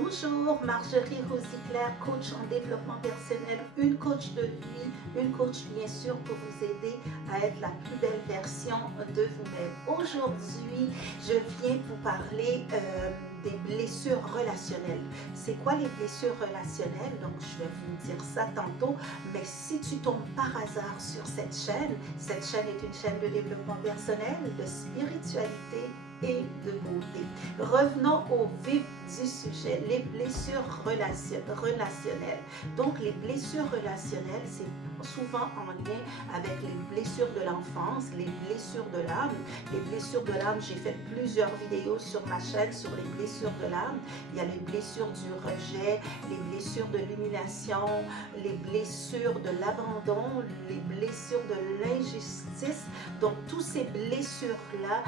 Bonjour, Marjorie Rosiclair, coach en développement personnel, une coach de vie, une coach bien sûr pour vous aider à être la plus belle version de vous-même. Aujourd'hui, je viens vous parler des blessures relationnelles. C'est quoi les blessures relationnelles? Donc, je vais vous dire ça tantôt, mais si tu tombes par hasard sur cette chaîne est une chaîne de développement personnel, de spiritualité et de beauté. Revenons au vif du sujet, les blessures relationnelles. Donc, les blessures relationnelles, c'est souvent en lien avec les blessures de l'enfance, les blessures de l'âme. Les blessures de l'âme, j'ai fait plusieurs vidéos sur ma chaîne sur les blessures de l'âme. Il y a les blessures du rejet, les blessures de l'humiliation, les blessures de l'abandon, les blessures de l'injustice. Donc, toutes ces blessures-là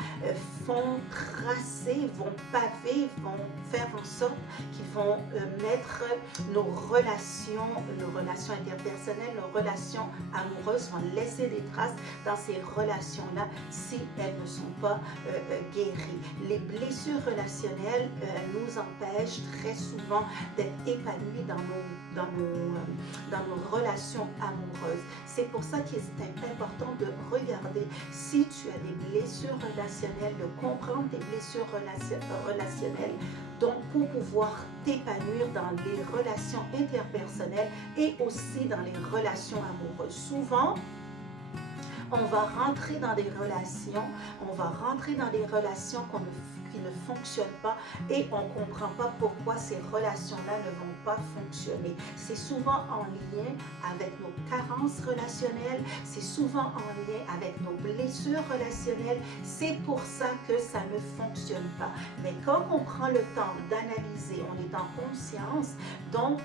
vont tracer, vont paver, vont faire en sorte qu'ils vont mettre nos relations interpersonnelles, nos relations amoureuses, vont laisser des traces dans ces relations-là si elles ne sont pas guéries. Les blessures relationnelles nous empêchent très souvent d'être épanouis dans nos relations amoureuses. C'est pour ça qu'il est important de regarder si tu as des blessures relationnelles, de comprendre tes blessures relationnelles, donc pour pouvoir t'épanouir dans les relations interpersonnelles et aussi dans les relations amoureuses. Souvent, on va rentrer dans des relations, qui ne fonctionnent pas et on ne comprend pas pourquoi ces relations-là ne vont pas fonctionner. C'est souvent en lien avec nos carences relationnelles, c'est souvent en lien avec nos blessures relationnelles. C'est pour ça que ça ne fonctionne pas. Mais quand on prend le temps d'analyser, on est en conscience, donc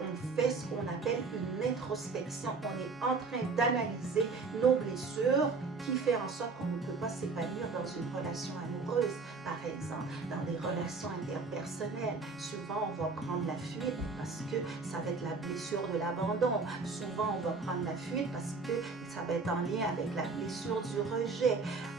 on fait ce qu'on appelle une introspection. On est en train d'analyser nos blessures qui fait en sorte qu'on ne peut pas s'épanouir dans une relation amoureuse, par exemple, dans des relations interpersonnelles. Souvent, on va prendre la fuite parce que ça va être la blessure de l'abandon. Souvent, on va prendre la fuite parce que ça va être en lien avec la blessure du rejet,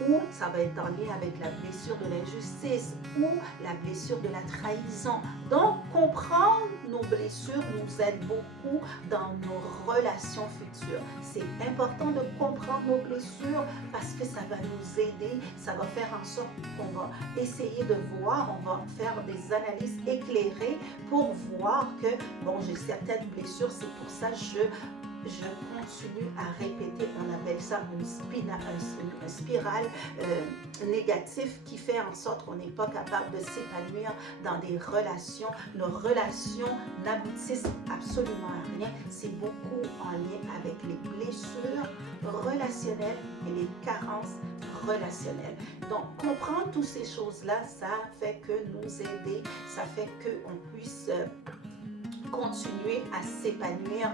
ou ça va être en lien avec la blessure de l'injustice, ou la blessure de la trahison. Donc, comprendre nos blessures nous aide beaucoup dans nos relations futures. C'est important de comprendre nos blessures parce que ça va nous aider, ça va faire en sorte qu'on va essayer de voir, on va faire des analyses éclairées pour voir que, bon, j'ai certaines blessures, c'est pour ça que je continue à répéter, on appelle ça une spirale négative qui fait en sorte qu'on n'est pas capable de s'épanouir dans des relations. Nos relations n'aboutissent absolument à rien. C'est beaucoup en lien avec les blessures relationnelles et les carences relationnelles. Donc, comprendre toutes ces choses-là, ça fait que nous aider, ça fait qu'on puisse continuer à s'épanouir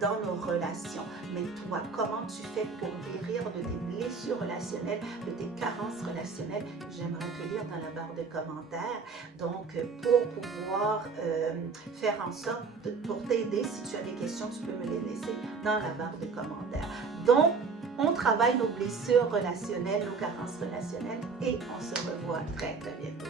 dans nos relations. Mais toi, comment tu fais pour guérir de tes blessures relationnelles, de tes carences relationnelles? J'aimerais te lire dans la barre de commentaires. Donc, pour pouvoir faire en sorte, pour t'aider, si tu as des questions, tu peux me les laisser dans la barre de commentaires. Donc, on travaille nos blessures relationnelles, nos carences relationnelles et on se revoit très très bientôt.